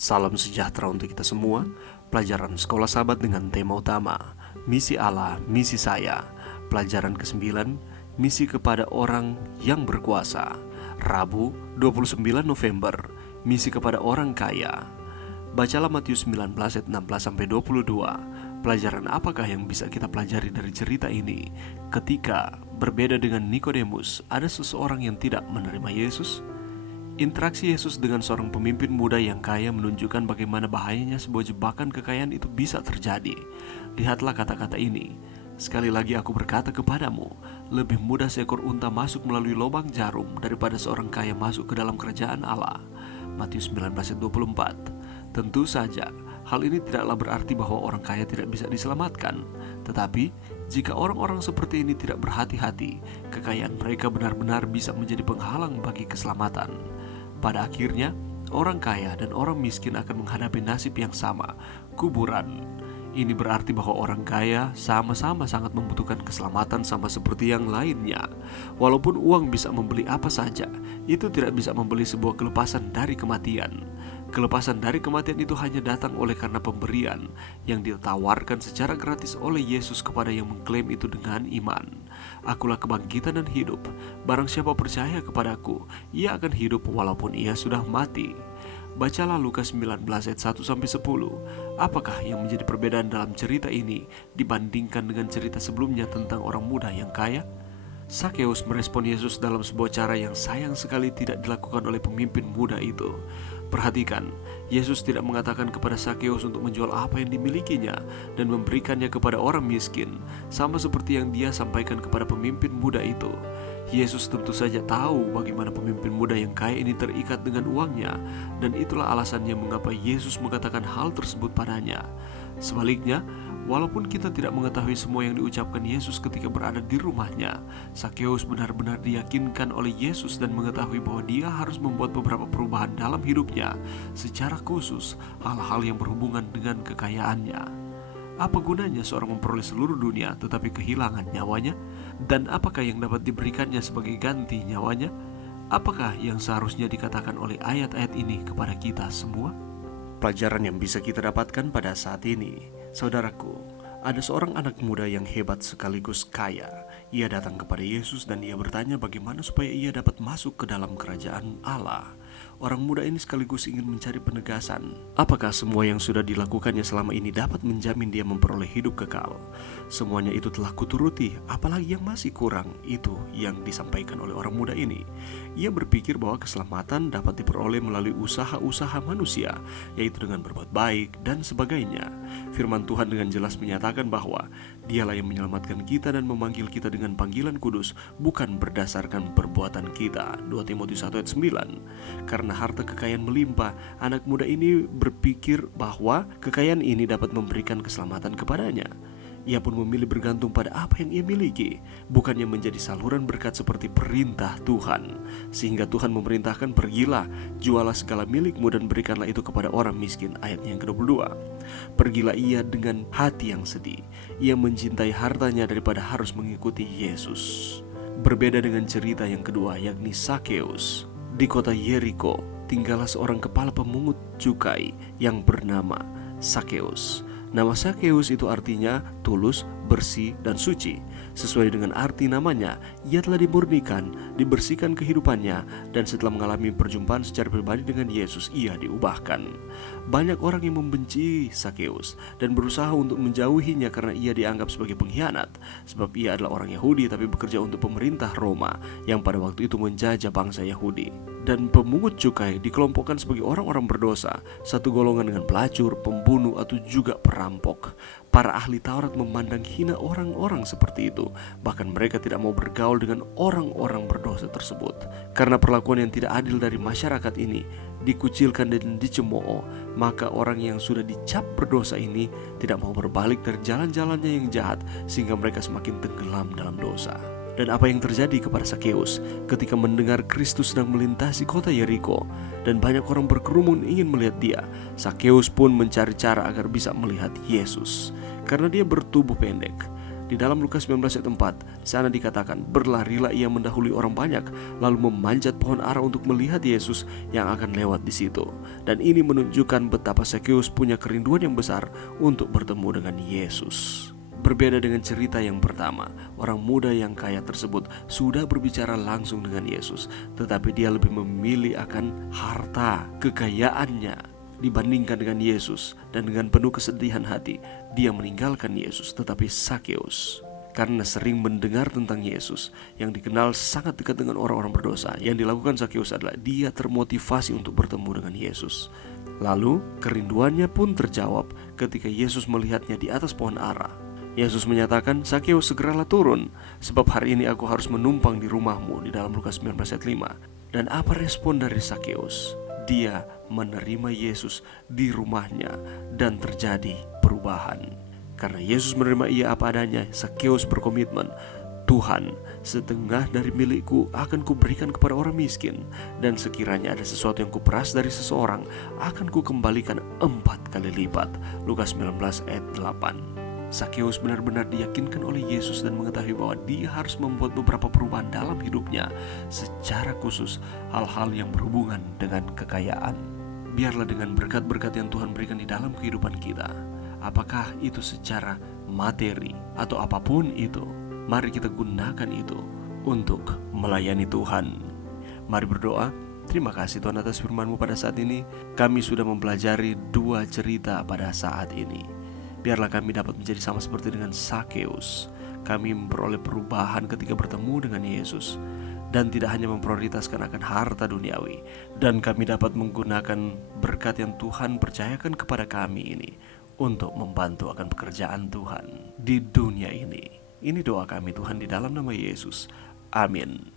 Salam sejahtera untuk kita semua. Pelajaran Sekolah Sahabat dengan tema utama Misi Allah, Misi Saya. Pelajaran ke-9, Misi kepada orang yang berkuasa. Rabu 29 November, Misi kepada orang kaya. Bacalah Matius 19 ayat 16-22. Pelajaran apakah yang bisa kita pelajari dari cerita ini? Ketika berbeda dengan Nikodemus, ada seseorang yang tidak menerima Yesus. Interaksi Yesus dengan seorang pemimpin muda yang kaya menunjukkan bagaimana bahayanya sebuah jebakan kekayaan itu bisa terjadi. Lihatlah kata-kata ini. Sekali lagi aku berkata kepadamu, lebih mudah seekor unta masuk melalui lubang jarum daripada seorang kaya masuk ke dalam kerajaan Allah. Matius 19:24. Tentu saja, hal ini tidaklah berarti bahwa orang kaya tidak bisa diselamatkan. Tetapi, jika orang-orang seperti ini tidak berhati-hati, kekayaan mereka benar-benar bisa menjadi penghalang bagi keselamatan. Pada akhirnya, orang kaya dan orang miskin akan menghadapi nasib yang sama, kuburan. Ini berarti bahwa orang kaya sama-sama sangat membutuhkan keselamatan sama seperti yang lainnya. Walaupun uang bisa membeli apa saja, itu tidak bisa membeli sebuah kelepasan dari kematian. Kelepasan dari kematian itu hanya datang oleh karena pemberian yang ditawarkan secara gratis oleh Yesus kepada yang mengklaim itu dengan iman. Akulah kebangkitan dan hidup. Barang siapa percaya kepadaku, ia akan hidup walaupun ia sudah mati. Bacalah Lukas 19 ayat 1-10. Apakah yang menjadi perbedaan dalam cerita ini dibandingkan dengan cerita sebelumnya tentang orang muda yang kaya? Sakeus merespon Yesus dalam sebuah cara yang sayang sekali tidak dilakukan oleh pemimpin muda itu. Perhatikan, Yesus tidak mengatakan kepada Sakeus untuk menjual apa yang dimilikinya dan memberikannya kepada orang miskin, sama seperti yang dia sampaikan kepada pemimpin muda itu. Yesus tentu saja tahu bagaimana pemimpin muda yang kaya ini terikat dengan uangnya, dan itulah alasannya mengapa Yesus mengatakan hal tersebut padanya. Sebaliknya, walaupun kita tidak mengetahui semua yang diucapkan Yesus ketika berada di rumahnya, Sakeus benar-benar diyakinkan oleh Yesus dan mengetahui bahwa dia harus membuat beberapa perubahan dalam hidupnya, secara khusus hal-hal yang berhubungan dengan kekayaannya. Apa gunanya seorang memperoleh seluruh dunia tetapi kehilangan nyawanya? Dan apakah yang dapat diberikannya sebagai ganti nyawanya? Apakah yang seharusnya dikatakan oleh ayat-ayat ini kepada kita semua? Pelajaran yang bisa kita dapatkan pada saat ini, saudaraku, ada seorang anak muda yang hebat sekaligus kaya. Ia datang kepada Yesus dan ia bertanya bagaimana supaya ia dapat masuk ke dalam kerajaan Allah. Orang muda ini sekaligus ingin mencari penegasan. Apakah semua yang sudah dilakukannya selama ini dapat menjamin dia memperoleh hidup kekal? Semuanya itu telah kuturuti, apalagi yang masih kurang. Itu yang disampaikan oleh orang muda ini. Ia berpikir bahwa keselamatan dapat diperoleh melalui usaha-usaha manusia, yaitu dengan berbuat baik dan sebagainya. Firman Tuhan dengan jelas menyatakan bahwa Dialah yang menyelamatkan kita dan memanggil kita dengan panggilan kudus, bukan berdasarkan perbuatan kita. 2 Timotius 1 ayat 9. Karena harta kekayaan melimpah, anak muda ini berpikir bahwa kekayaan ini dapat memberikan keselamatan kepadanya. Ia pun memilih bergantung pada apa yang ia miliki, bukannya menjadi saluran berkat seperti perintah Tuhan. Sehingga Tuhan memerintahkan, pergilah, jualah segala milikmu dan berikanlah itu kepada orang miskin. Ayatnya yang ke-22. Pergilah ia dengan hati yang sedih. Ia mencintai hartanya daripada harus mengikuti Yesus. Berbeda dengan cerita yang kedua, yakni Sakeus. Di kota Yeriko tinggallah seorang kepala pemungut cukai yang bernama Sakeus. Nama Sakeus itu artinya tulus, bersih, dan suci. Sesuai dengan arti namanya, ia telah dimurnikan, dibersihkan kehidupannya, dan setelah mengalami perjumpaan secara pribadi dengan Yesus, ia diubahkan. Banyak orang yang membenci Sakeus dan berusaha untuk menjauhinya karena ia dianggap sebagai pengkhianat, sebab ia adalah orang Yahudi tapi bekerja untuk pemerintah Roma yang pada waktu itu menjajah bangsa Yahudi. Dan pemungut cukai dikelompokkan sebagai orang-orang berdosa, satu golongan dengan pelacur, pembunuh, atau juga perampok. Para ahli Taurat memandang hina orang-orang seperti itu. Bahkan mereka tidak mau bergaul dengan orang-orang berdosa tersebut. Karena perlakuan yang tidak adil dari masyarakat ini, dikucilkan dan dicemooh, maka orang yang sudah dicap berdosa ini tidak mau berbalik dari jalan-jalannya yang jahat, sehingga mereka semakin tenggelam dalam dosa. Dan apa yang terjadi kepada Sakeus ketika mendengar Kristus sedang melintasi kota Yeriko dan banyak orang berkerumun ingin melihat dia? Sakeus pun mencari cara agar bisa melihat Yesus. Karena dia bertubuh pendek, Di dalam Lukas 19 ayat 4, di sana dikatakan, berlarilah ia mendahului orang banyak, lalu memanjat pohon ara untuk melihat Yesus yang akan lewat di situ. Dan ini menunjukkan betapa Zakheus punya kerinduan yang besar untuk bertemu dengan Yesus. Berbeda dengan cerita yang pertama, orang muda yang kaya tersebut sudah berbicara langsung dengan Yesus, tetapi dia lebih memilih akan harta, kekayaannya, dibandingkan dengan Yesus. Dan dengan penuh kesedihan hati, dia meninggalkan Yesus. Tetapi Zakheus, karena sering mendengar tentang Yesus yang dikenal sangat dekat dengan orang-orang berdosa, yang dilakukan Zakheus adalah dia termotivasi untuk bertemu dengan Yesus. Lalu kerinduannya pun terjawab ketika Yesus melihatnya di atas pohon ara. Yesus menyatakan, Zakheus, segeralah turun, sebab hari ini aku harus menumpang di rumahmu, di dalam Lukas 19 ayat 5. Dan apa respon dari Zakheus? Dia menerima Yesus di rumahnya dan terjadi perubahan. Karena Yesus menerima ia apa adanya, Zakheus berkomitmen, Tuhan, setengah dari milikku akan kuberikan kepada orang miskin, dan sekiranya ada sesuatu yang kuperas dari seseorang, akan kukembalikan 4 kali lipat. Lukas 19 ayat 8. Zakheus benar-benar diyakinkan oleh Yesus dan mengetahui bahwa dia harus membuat beberapa perubahan dalam hidupnya, secara khusus hal-hal yang berhubungan dengan kekayaan. Biarlah dengan berkat-berkat yang Tuhan berikan di dalam kehidupan kita, apakah itu secara materi atau apapun itu, mari kita gunakan itu untuk melayani Tuhan. Mari berdoa. Terima kasih Tuhan atas firman-Mu pada saat ini. Kami sudah mempelajari 2 cerita pada saat ini. Biarlah kami dapat menjadi sama seperti dengan Zakheus. Kami memperoleh perubahan ketika bertemu dengan Yesus, dan tidak hanya memprioritaskan akan harta duniawi. Dan kami dapat menggunakan berkat yang Tuhan percayakan kepada kami ini untuk membantu akan pekerjaan Tuhan di dunia ini. Ini doa kami Tuhan di dalam nama Yesus. Amin.